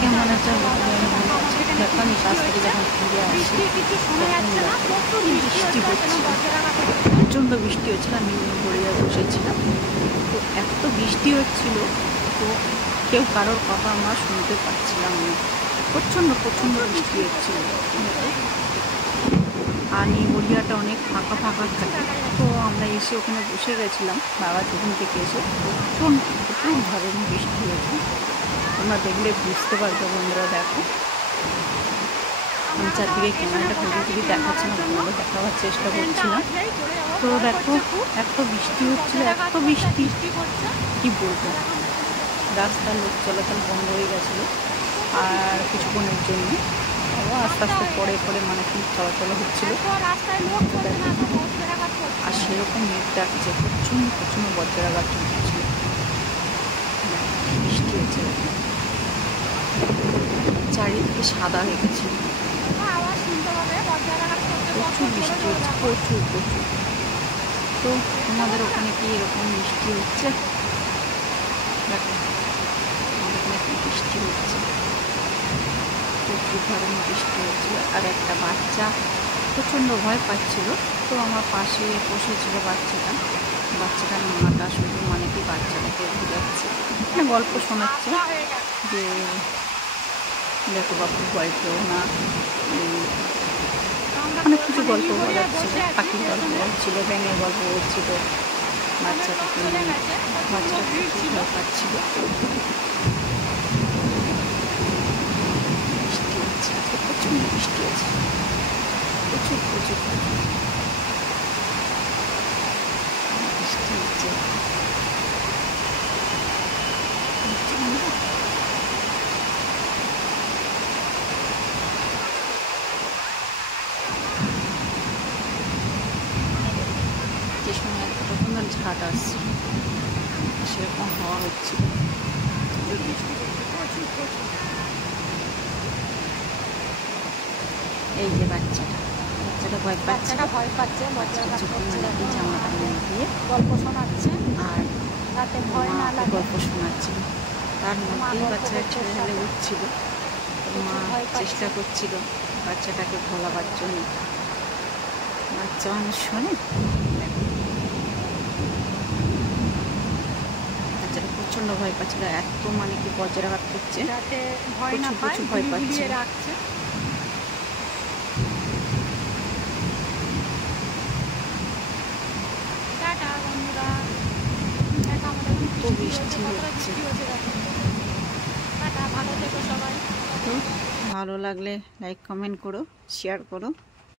কেমন আছে দেখো, আমি কাছ থেকে যখন ফিরে আসি তখন বৃষ্টি হচ্ছিল, প্রচণ্ড বৃষ্টি হচ্ছিল। আমি গড়িয়ে বসেছিলাম, তো এত বৃষ্টি হচ্ছিল, তো কেউ কারোর কথা আমরা শুনতে পাচ্ছিলাম না। প্রচণ্ড প্রচণ্ড বৃষ্টি হচ্ছিল। আর নিগড়িয়াটা অনেক ফাঁকা ফাঁকা থাকে, তো আমরা এসে ওখানে বসে গেছিলাম। বাবা যখন থেকে এসে প্রচুর ধরনের বৃষ্টি হয়েছে, তোমরা দেখলে বুঝতে পারবে। বন্ধুরা দেখো, আমি চারদিকে ক্যামেরাটা ঘুরে দেখাচ্ছি না, তোমাদের দেখাবার চেষ্টা করছিলাম। তো দেখো, এত বৃষ্টি হচ্ছিল, এত বৃষ্টি কি বলবো, রাস্তার লোক চলাচল বন্ধ হয়ে গেছিলো আর কিছুক্ষণের জন্য আস্তে আস্তে পরে পরে মানে কি চলাচল হচ্ছিল। আর সেরকম মেঘ ডাকছে, প্রচণ্ড প্রচণ্ড বজ্রাঘাত হচ্ছিল, বৃষ্টি হচ্ছে, চারিদিকে সাদা হয়ে গেছে, প্রচুর বৃষ্টি হচ্ছে, প্রচুর প্রচুর। তো তোমাদের ওখানে কি এরকম বৃষ্টি হচ্ছে? দেখো আমাদের এখানে কি বৃষ্টি হচ্ছে, প্রচুর ধরনের বৃষ্টি হচ্ছিল। আর একটা বাচ্চা প্রচণ্ড ভয় পাচ্ছিল, তো আমার পাশে বসেছিল বাচ্চাটার মাটা শুধু মানে কি বাচ্চাটাকে বোঝাচ্ছে, মানে গল্প শোনাচ্ছে যে দেখো বাবু ভয় পেও না, অনেক কিছু গল্প বলাচ্ছিল, পাখির গল্প বলছিল, ব্যাঙের গল্প বলছিল। বাচ্চাটাকে খুব ভয় পাচ্ছিল। বৃষ্টি হচ্ছে, আজকে প্রচুর বৃষ্টি হচ্ছে, প্রচুর প্রচুর বৃষ্টি হচ্ছে। যে সময় একটা প্রচণ্ড ঝাঁট আসছে, সেরকম হাওয়া হচ্ছিল। এই যে বাচ্চাটা ভয় পাচ্ছে, জামাটা দিয়ে গল্প শোনাচ্ছে আর যাতে ভয় না লাগে, গল্প শোনাচ্ছিল। তার মধ্যেই বাচ্চাটা ছেলে উঠছিল, মা চেষ্টা করছিল বাচ্চাটাকে ভোলাবার জন্য। বাচ্চা মানুষ শোনে, বাচ্চাটা প্রচণ্ড ভয় পাচ্ছিল, এত মানে কি বজ্রাঘাত করছে, যাতে ভয় না পায়, প্রচুর ভয় পাচ্ছে। রাখছে। তো বৃষ্টি হচ্ছে, ভালো থেকো সবাই। তো ভালো লাগলে লাইক কমেন্ট করো, শেয়ার করো।